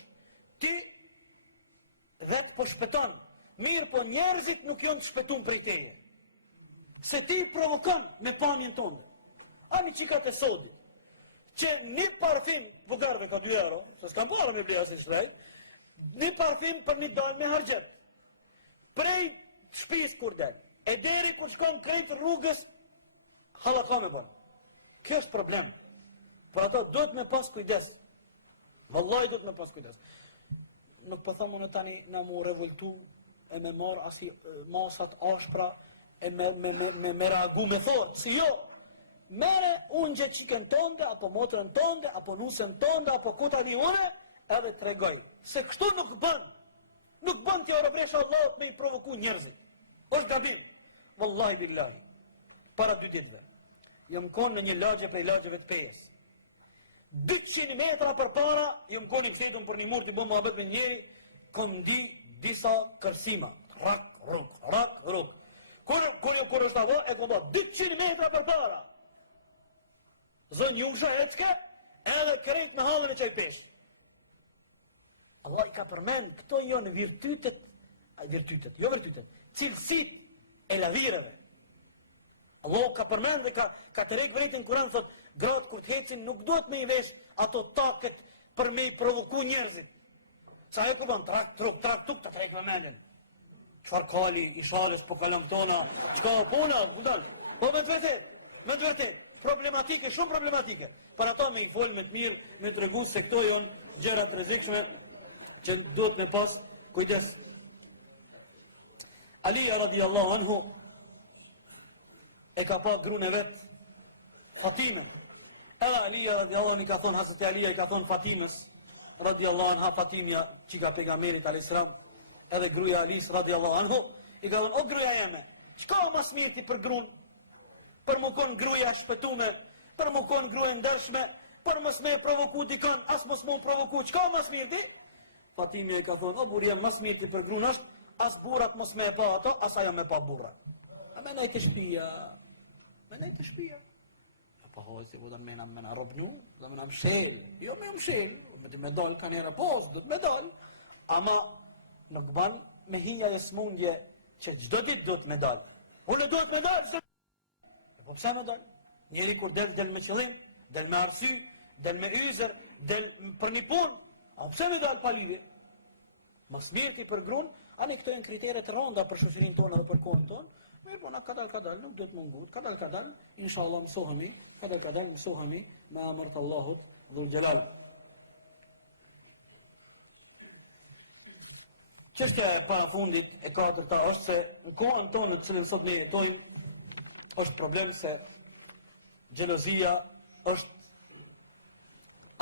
ti dhe të po shpeton, mirë po njerëzit nuk jonë të shpetun për i teje. Se ti provokon me panjen tonë. Ani qikat e sodit, që një parfim, bugarve ka 2 euro, se s'kam para me blea si shtrejt, një parfim për një dalë me hargjet. Prej shpis kur del, e deri kur shkon krejt rrugës, halaka me bon. Kjo është problem. Për ato, do të me pas kujdes. Vallaj do të me pas kujdes. Nuk po thamë në tani na mu revoltu, e me marë asi masat ashpra, e me reagu me thorë, si jo. Mere unë gjë qiken tonde, apo motrën tonde, apo nusën tonde, apo kuta një une, edhe të regoj. Se kështu nuk bën. Nuk bën t'ja robresha Allahot me i provoku njerëzit. është gabim. Wallahi billahi. Para 2 ditëve. Jam konë në një lagje prej lagjeve të Pejës. 200 metra për para, jam konë i kësetëm për një mur të bëmë muhabet me njeri, kom di disa kërsima. Rak, ruk. Kur është avo, e kom ba 200 metra për para. Zën jungsha ecke, edhe krejt me halën e qaj pesh. Allah i ka përmend, këto janë virtytet, cilësit e lavireve. Allah ka përmend dhe ka të rejk vrejtin Kur'an, thot, gratë kur të hecin nuk do të me i vesh ato taket për me i provoku njerëzit. Sa e ku ban, trak tuk, të të rejk me mendin. Qfar kali, i shalës, po kalëm tona, qka puna, kudan. Po me të vërtet, problematike, shumë problematike. Për ato me i folë me të mirë, me të regu se këto janë gjërat rrezikshme që do të me pas kujdes. Alija radiallahu anhu e ka pa grun e vetë Fatimen. Edhe Alija radiallahu anhu i ka thonë, Hazreti Alija i ka thonë Fatimës radiallahu anha, Fatimja që ka pejgamberit a.s. Edhe gruja Alis radiallahu anhu i ka thonë, o gruja jeme, qka mas mirë ti për grun? Për më konë gruja shpetume, për më konë gruja ndërshme, për mos me provoku dikën, as mos më provoku, çka mas mirë ti? Fatimi ka thonë, o burrë, mas mirë ti për gruan është, as burrat mos me e pa ato, as ajo me pa burra. A me nejtë shpia, me nejtë shpia. Pa hoj, si vëdën me na robnu, dhe me na mshel, jo me mshel, me të me dal ka njëra pos, dhe të me dal, ama nuk ban me hinja e smundje që gjdo dit do të me dal. Unë do të me dal, po pse me dal? Njeri kur del me qëllim, del me arsy, del me yzer, del për një pun, a pse me dal pa lidhje? Mas mirë ti për grun, ani këto janë kriteret rënda për shoqërinë tonë dhe për kohën tonë. Mirë, po na kadal, nuk do të mungut, kadal, inshallah mësohemi, kadal mësohemi me emër të Allahut Dhul Jalal. Çështja e parafundit e katërta është se në kohën tonë në cilën sot ne jetojmë, është problem se xhelozia është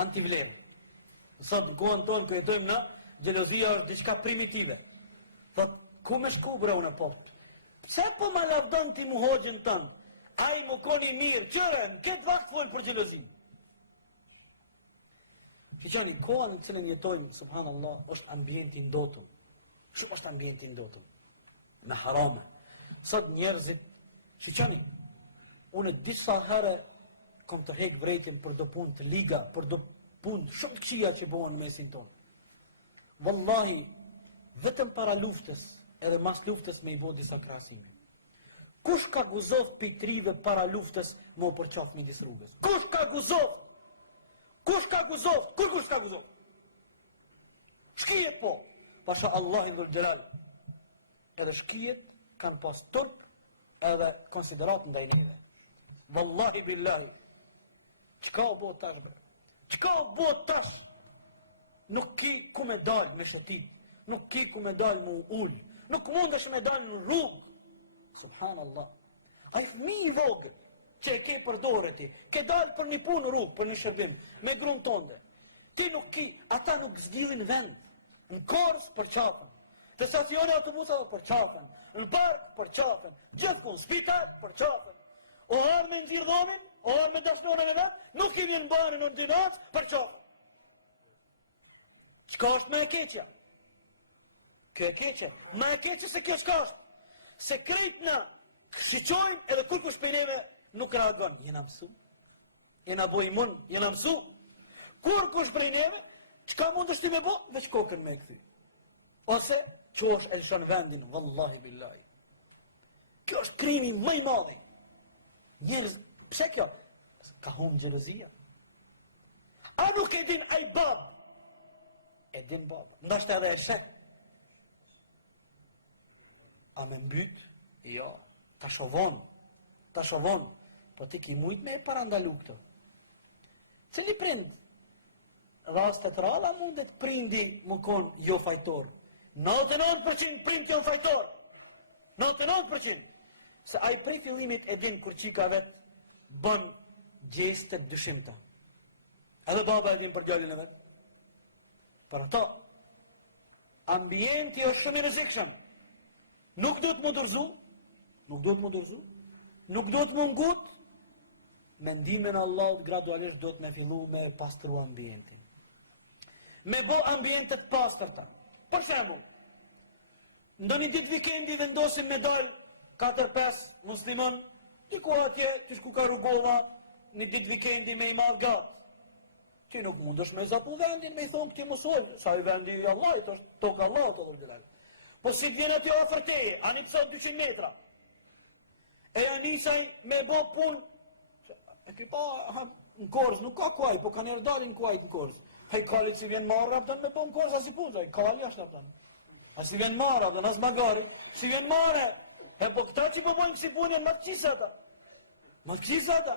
antivlerë. Sot në kohën tonë që jetojmë na, xhelozia është diçka primitive. Thot, ku me shku bre unë popt? Pse po ma lavdon ti mu hoxhën tënë? A i mu koni mirë, qërën, këtë vakt folë për xhelozin. Fiqani, koha në cilën jetojmë, subhanallah, është ambienti ndotëm. Shumë është ambienti ndotëm. Me harame. Sot njerëzit, fiqani, unë disa herë kom të hek vrejtjen për do punë të liga, për do punë shumë të qia që bohen në mesin tonë. Wallahi, vetëm para luftës, edhe mas luftës me i bo disa krasime. Kush ka guzoft pitrive para luftës më përqaf midis rrugës? Kush ka guzoft? Kush ka guzoft? Kush ka guzoft? Shkijet po, pasha Allah i Dhul Jalal. Edhe shkijet kanë pas turp edhe konsiderat ndaj neve. Wallahi billahi. Qka o bo tash bre? Qka o bo tash? Nuk ki ku me dal me shëtit. Nuk ki ku me dal me ull. Nuk mundesh me dal në rrugë. Subhanallah. A i fëmi i vogël që e ke për dore ti, ke dal për një punë rrugë, për një shërbim, me grunë tonde. Ti nuk ki, ata nuk zgjidhin vend. Në Korës për qafën, të stacione autobusave për qafën, në park për qafën, gjithkun, spital për qafën. O harë me nxirdonin, o harë me dasmone me vetë, nuk i vjen banë në ndinac për qafën. Qka është me e keqja? Kjo e keqja. Me e keqja se kjo qka është? Se krejt në shiqojnë edhe kur kush pejneve nuk reagon. Jena mësu, jena boj mund, jena mësu. Kur kush pejneve, qka mund është ti me bo? Veç kokën me e këthy. Ose, që është elshon vendin, wallahi billahi. Kjo është krimi mëj madhi. Njerëz, pse kjo? Ka hum xhelozia. A nuk e din aj bab? E din bab. Ndashtë edhe e shek. A me mbyt? Jo. Ta shovon. Po ti ki mujt me e parandalu këto. Cili prind? Rastet ralla mundet prindi më konë jo fajtor. 99% prind jo fajtor. 99%. Se aj prej fillimit e din kur qika vetë bën gjestet dyshimta. Edhe baba e din për gjallin e vetë. Për ato, ambienti është shumë i rrezikshëm. Nuk do të më dërzu, nuk do të më ngut, mendimin Allahut gradualisht do të me fillu me pastru ambientin. Me bo ambientet pastërta. Për shembull, ndo një ditë vikendi vendosim me dal 4-5 muslimon, diku atje, të shku ka rrugova, një ditë vikendi me i madh gatë. Ti nuk mundesh me zapu vendin, me i thonë këti mësoj, sa i vendi i Allahit, është tokë Allahut të dhërgjëlel. Po si të vjen aty afër teje, ani të sot 200 metra. E anisaj me bo pun, e ki pa në Korës, nuk ka kuaj, po ka njerë dalin kuajt në Korës. Hej kalit si vjen marrë, apëtën me po në Korës, as i puzaj, kali ashtë apëtën. As i vjen marrë, apëtën, as magari, si vjen marrë. E po këta që po bojnë kësi pun janë më të qisë ata. Më të qisë ata.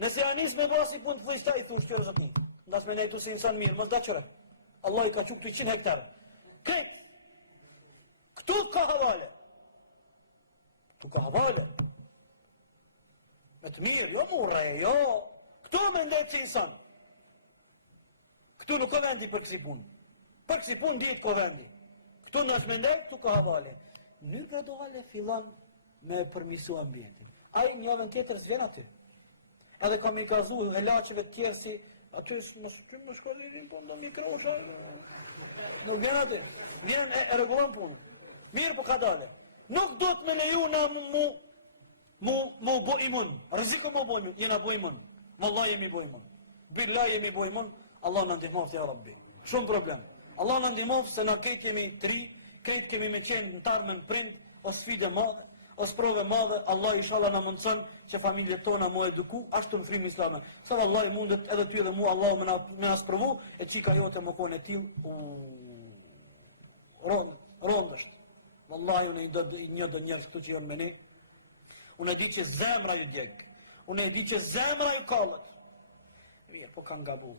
Nëse anis me bo si pun të vëjshta, i thush qërë zotni. Ndas me nejtu si insan mirë, mos da qëre. Allah i ka quk të 100 hektare. Këtë. Këtu ka havale. Këtu ka havale. Me të mirë, jo murre, jo. Këtu me ndajtë si insan. Këtu nuk ka vendi për kësi punë. Për kësi punë ditë ka vendi. Këtu në është me ndajtë, këtu ka havale. Një graduale filan me përmisu ambientin. Ai një javën tjetër s'vjen aty. edhe kam i kazu helaqeve të tjerë si, aty më shkodinin po ndo mikrosha, nuk vjen aty, vjen e regulon punën. Mirë po ka dale. Nuk do të me leju na mu bo imun, rëziku mu bo imun, jena bo imun, Wallah jemi bo imun, billah jemi bo imun, Allah në ndihmoft ja Rabbi. Shumë problem. Allah në ndihmoft se na këtë jemi tri, këtë kemi me qenë në tarmën prind, o sfide madhe, o sprove madhe, Allah inshallah na mundson që familjet tona mu eduku, ashtu në frim islame. Sa Allah i mundet edhe ty edhe mu, Allah me na sprovu, e qika jote më kone til, rondësht. Wallahi unë i një do njerës këtu që jonë me ne, unë e di që zemra ju djekë, unë e di që zemra ju kalët. Mirë, po kanë gabu,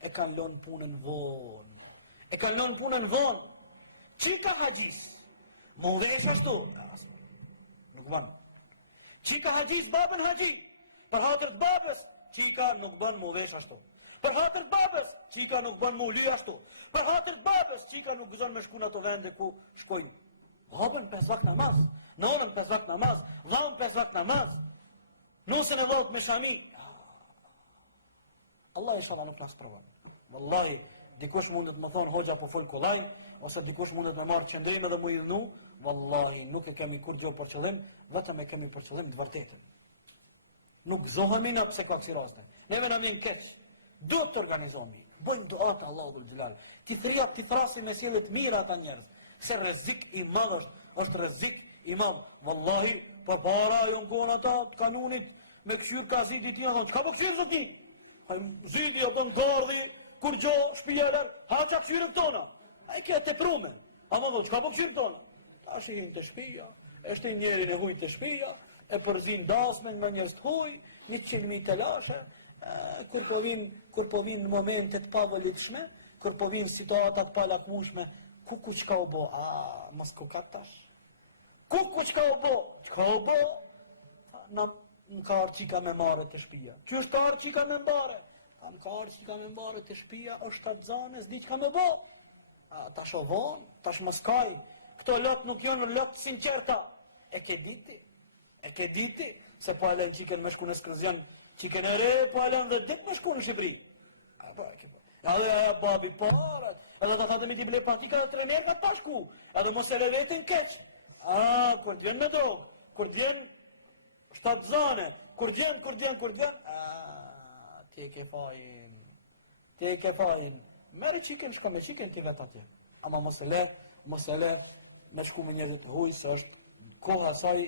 e kanë lonë punën vonë, e kanë lonë punën vonë, qika haqis, më udhesh ashtu, nuk banë. Qika haqis, babën haqi, për hatër të babës, qika nuk banë më udhesh ashtu. Për hatër të babës, qika nuk banë më uli ashtu. Për hatër të babës, qika nuk gëzon me shku në ato vende ku shkojnë. Hapën 5 vakt namaz, nonën 5 vakt namaz, vallën 5 vakt namaz, nusën e vallët me shami. Allah inshallah nuk nas provon. Wallahi, dikush mundet më thonë hoxha po fol kollaj, ose dikush mundet me marrë qëndrim edhe mu i dhnu, wallahi nuk e kemi kur gjo për qëllim, vetëm e kemi për qëllim të vërtetën. Nuk zohemi na pse ka kësi raste. Neve na vjen keq. Duhet të organizohemi. Bëjmë duat Allahu dhul xhelal. Ti thrasim me sjellje të mira ata njerëz. Se rrezik i madh është rrezik i madh. Wallahi, po para jon kon ata të kanunit me këshir kaziti tina thonë, çka po këshir zoti? Ziti apo ngardhi, kur gjo shpijeler, haqa këshirën tona. Ai ke të prume. Ama do çka po këshirën tona? Tash i të shtëpia, e shtin njerin e huj të shtëpia, e përzin dasmen me njerëz të huj, 100.000 telashe, kur po vin në momentet pavëlitshme, kur po vin situatat palakmueshme, ku qka u bo? Mos ku ka tash. Ku qka u bo? Qka u bo? Në ka arë qika me mare të shpia. Që është arë qika me mbare? Në ka arë qika me mbare të shpia, është atë zane, s'di qka me bo? Tash o vonë, tash mos kaj. Këto lotë nuk jonë lotë sinqerta. E ke diti, se po alen qiken me shku në Skërzian, qiken e re, po alen dhe dit me shku në Shqipëri. Aja papi parat, edhe të thatëm i t'i ble patika dhe trenerka të pashku, edhe mos e le vetin keq. Kur t'jen me drogë, kur t'jen shtatë zane, kur t'jen, ti e ke fajin. Meri qiken, shka me qiken t'i vet atje. Ama mos e le me shku me njerëzit të huj, se është koha saj,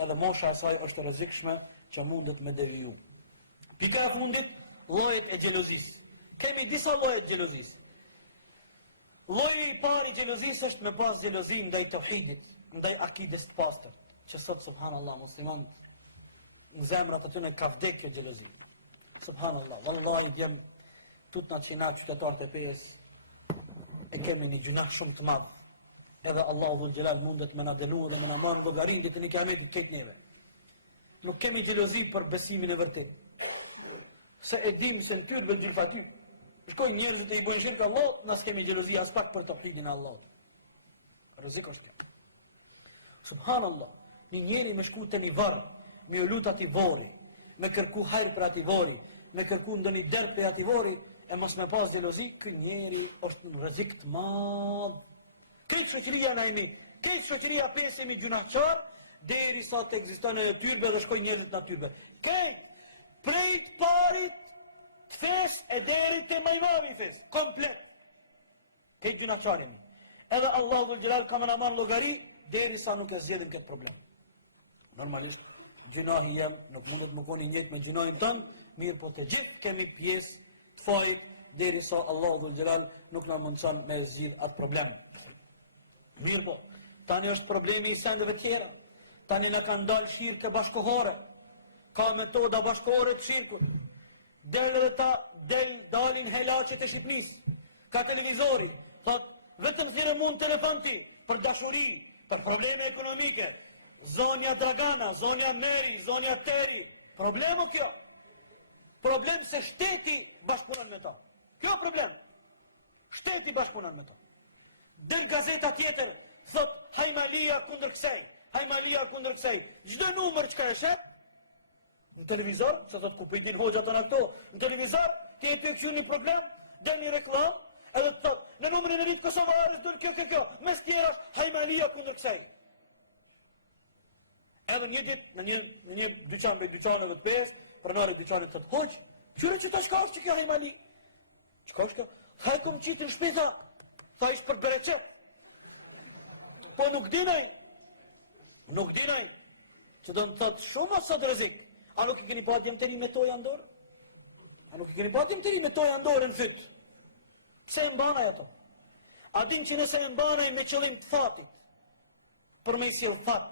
edhe mosha saj është rrezikshme që mundet me deviju. Pika e fundit, llojet e xhelozisë. Kemi disa lloje të xhelozisë. Lloji i parë i xhelozisë është me pas xhelozi ndaj tauhidit, ndaj akides të pastër, që sot subhanallahu musliman në zemrat e tyre ka vdekë kjo xhelozi. Subhanallahu, vallahi djem tut na çina qytetarët e pes e kemi një gjuna shumë të madh. Edhe Allahu dhul xhelal mundet me na dënuar dhe me na marrë llogarin ditën e kiametit këtë neve. Nuk kemi xhelozi për besimin e vërtet. Se e dim se në tyrbe gjilfaty, shkojnë njerëzit e i bojnë shirkë Allah, nësë kemi xhelozi as pak për tauhidin e Allah. Rrezik është kjo. Subhanallah, një njeri me shku të një varë, me u lut ati vori, me kërku hajrë për ati vori, me kërku ndonjë dërp për ati vori, e mos me pas xhelozi, ky njeri është në rrezik të madh. Këtë shoqëria na jemi, këtë shoqëria pesemi gjunaqar, deri sa të ekziston edhe tyrbe dhe shkojnë njerëzit në tyrbe. Këtë prej të parit të fes e deri të majmami fes, komplet. Këtë gjunaqarin. Edhe Allahu dhul xhelal ka më na marrë llogari deri sa nuk e zgjedhim këtë problem. Normalisht gjunahi jem nuk mundet më koni njëjtë me gjunahin tënd, mirë po të gjithë kemi pjesë të fajit deri sa Allahu dhul xhelal nuk na mundson me zgjidh atë problem. Mirë po, tani është problemi i sendeve tjera. Tani në kanë dalë shirke bashkohore. Ka metoda bashkohore të shirkut. Dalin helaqet e Shqipnis. Ka televizori. Thot, vetëm thire mund telefon ti për dashuri, për probleme ekonomike. Zonja Dragana, zonja Meri, zonja Teri. Problemo kjo. Problem se shteti bashkëpunon me ta. Kjo problem. Shteti bashkëpunon me ta. Del gazeta tjetër, thot, Hajmalia kundër kësaj, Hajmalia kundër kësaj. Çdo numër çka e shet, Në televizor, se thot ku pëjdin hoxha të në këto, në televizor, ti e të këqy një problem, del një reklam, edhe të thot, në numërin e rritë Kosovarës, dërë kjo, mes tjerash, hajmalia kundër kësaj. Edhe një dit, në një dyqan për dyqanëve të pesë, pronari dyqanët të hoq, qyre që ta shkash që kjo hajmali? Qka shka? Thaj kom qitë në shpita, tha ishtë për bereqet. Po nuk dinaj, që do në thëtë shumë asat rëzik. A nuk i keni pati jam të ri me toja ndorë? A nuk i keni pati jam të ri me toja ndorë në fytë? Pse e mbanaj ato? A din që nëse e mbanaj me qëllim të fatit, për me i sjell fat,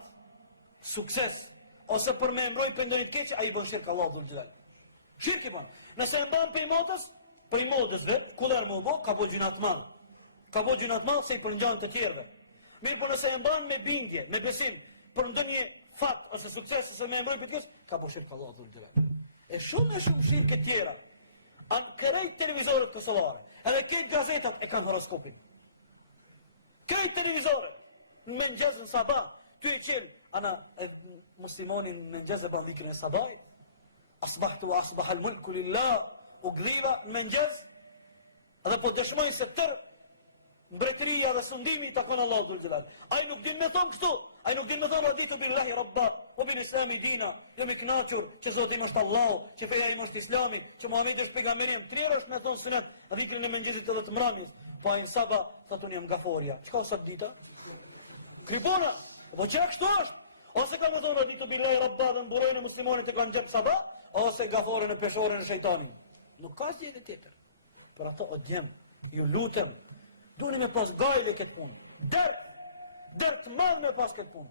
sukses, ose për me mbroj pëndonit keqë, a i bën shirkë Allah dhul gjellë. Shirkë i bën. Nëse e mban për i modës vetë, kuller më bo, ka bo gjunat malë. Ka bo gjunat malë se i përngjan të tjerve. Mirë po nëse e mban me bindje, me besim, për ndonjë fat, ose sukses, ose me mbroj për të keqë, ka bo shirkë Allah dhul gjellë. E shumë shirkë tjera. Kërejt televizorët kosovare, edhe këtë gazetat e kanë horoskopin. Kërejt televizorët, në mëngjes në sabah, ty e qelë, ana muslimonin në mëngjes e ban vikën e sabahit, asbahtu wa asbahal mulku lillah, u glila në mëngjes, edhe po dëshmojnë se tërë mbretëria dhe sundimi të konë Allah dhul gjelal. Ai nuk din me thonë kështu, ai nuk din me thonë raditu billahi rabba, o bin islami dina, jo me knaqur që Zotin është Allah, që feja im është islami, që Muhamedi është pejgamberim, tjerë është me thonë sunet, vikrin e mëngjesit edhe të mramjes, po ai në saba, thot unë jam gaforia. Çka sot dita? Kripona, po që kështu është? Ose ka me thonë raditu billahi rabba dhe mburojnë e muslimonit e kanë gjep saba, ose gafore në peshore në shejtanin. Nuk ka gjë tjetër. Për ato o djem, ju lutem, duni me pas gajle këtë punë. Dert madh me pas këtë punë.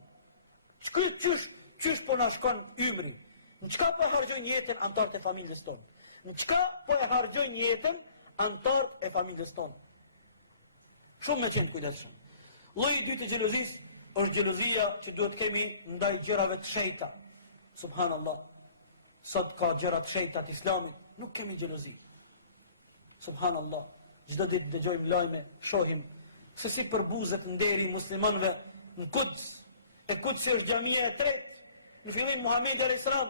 Qysh po na shkon ymri? Në qka po e hargjojnë jetën antarët e familjes tonë? Në qka po e hargjojnë jetën antarët e familjes tonë? Shumë me qenë kujdesshëm. Lloji i dytë i xhelozisë është xhelozia që duhet kemi ndaj gjërave të shejta. Subhanallah. Sot ka gjëra të shejta të islamit, nuk kemi xhelozi. Subhanallah. Çdo ditë dëgjojmë lajme, shohim se si përbuzet nderi muslimanëve në Quds. E Quds është xhamia e tretë. Në fillim Muhamedi alayhis salam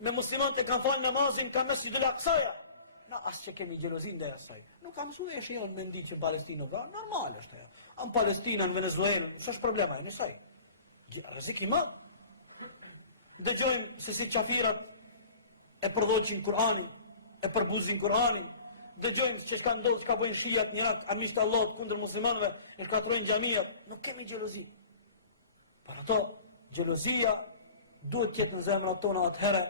me muslimanët e kanë falë namazin kanë Mesjidul Aqsaja. Na as që kemi xhelozin ndaj asaj. Nuk kam mësuar e shion me ndi që Palestinë pra, normal është ajo. An Palestina në Venezuelën, s'është problema e nësaj. Rrezik i madh. Dëgjojmë se si qafirat e përdhoqin Kur'anin, e përbuzin Kur'anin. Dëgjojmë që ka ndodhur, çka bëjnë shijat një akt armiqtë të Allahut kundër muslimanëve, e shkatrojnë xhamiat. Nuk kemi xhelozi. Por ato xhelozia duhet të jetë në zemrat tona atëherë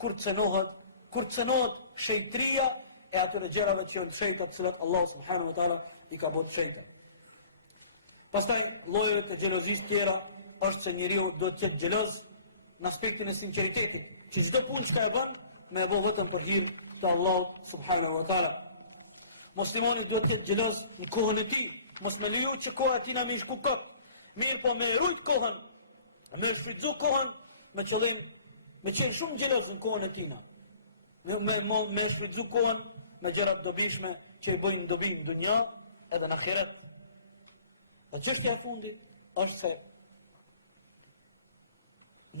kur cënohet shejtria e atyre gjërave që janë shejta të cilat Allah subhanahu wa taala i ka bërë shejta. Pastaj llojet e xhelozisë tjera është se njeriu duhet të jetë xheloz në aspektin e sinqeritetit, që çdo punë që e bën me e bë vetëm për hir të Allahut subhanahu wa taala. Muslimani duhet të jetë xheloz në kohën e tij, mos me leju që koha e tij na më shku kot. Mirë po me rujt kohën, me shfrytzu kohën me qëllim, me qenë shumë xheloz në kohën e tij. Me shfrytzu kohën me gjëra të dobishme që i bëjnë dobi në dunja edhe në ahiret. Dhe çështja e fundit është se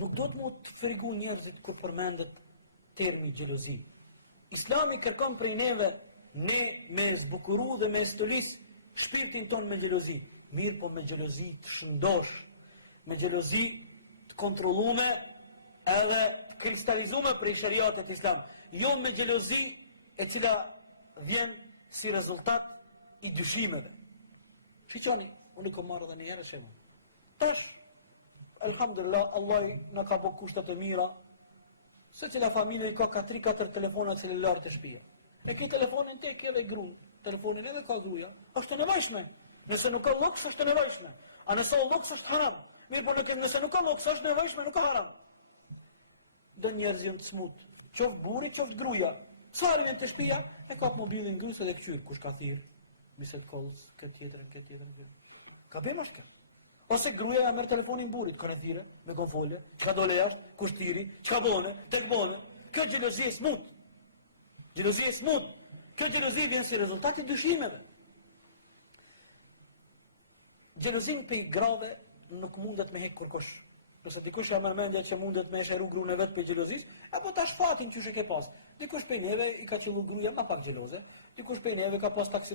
nuk do të mund të frigu njerëzit kur përmendet termi xhelozi. Islami kërkon prej neve ne me zbukuru dhe me stolis shpirtin ton me xhelozi. Mirë po me xhelozi të shëndosh, me xhelozi të kontrollume edhe të kristalizume prej shariatit islam. Jo me xhelozi e cila vjen si rezultat i dyshimeve. Shiqoni, unë kam marrë edhe një herë shembull. Tash, alhamdulillah, Allah na ka bërë kushtet e mira. Se cila familje ka 3-4 telefona celular të shtëpia. Me këtë telefonin te ke edhe gruan, telefonin edhe ka gruaja. Është e nevojshme. Nëse nuk ka luks është e nevojshme. A nëse ka luks është haram. Mirë, por nëse nuk ka luks është nevojshme, nuk ka haram. Dhe njerëz janë të smut. Qoftë burri, qoftë gruaja. Sa arrin të shtëpia, e kap mobilin gruas edhe kqyr, kush ka thirr. Biset calls, këtë tjetër. Ka bën ashtu. Ose gruaja ja merr telefonin burrit, ka thirrë, me konfolje, çka dole jashtë, kush thiri, çka bone, tek bone. Kjo xhelozi e smut. Xhelozi e smut. Kjo xhelozi vjen si rezultat i dyshimeve. Xhelozin për i grave nuk mundet me hek kërkosh. Nëse dikush ja merr mendje që mundet me sheru gruën e vet për xhelozisë, apo tash fatin çu e ke pas. Dikush prej neve i ka qellu gruaja më pak xheloze, dikush prej neve ka pas taksi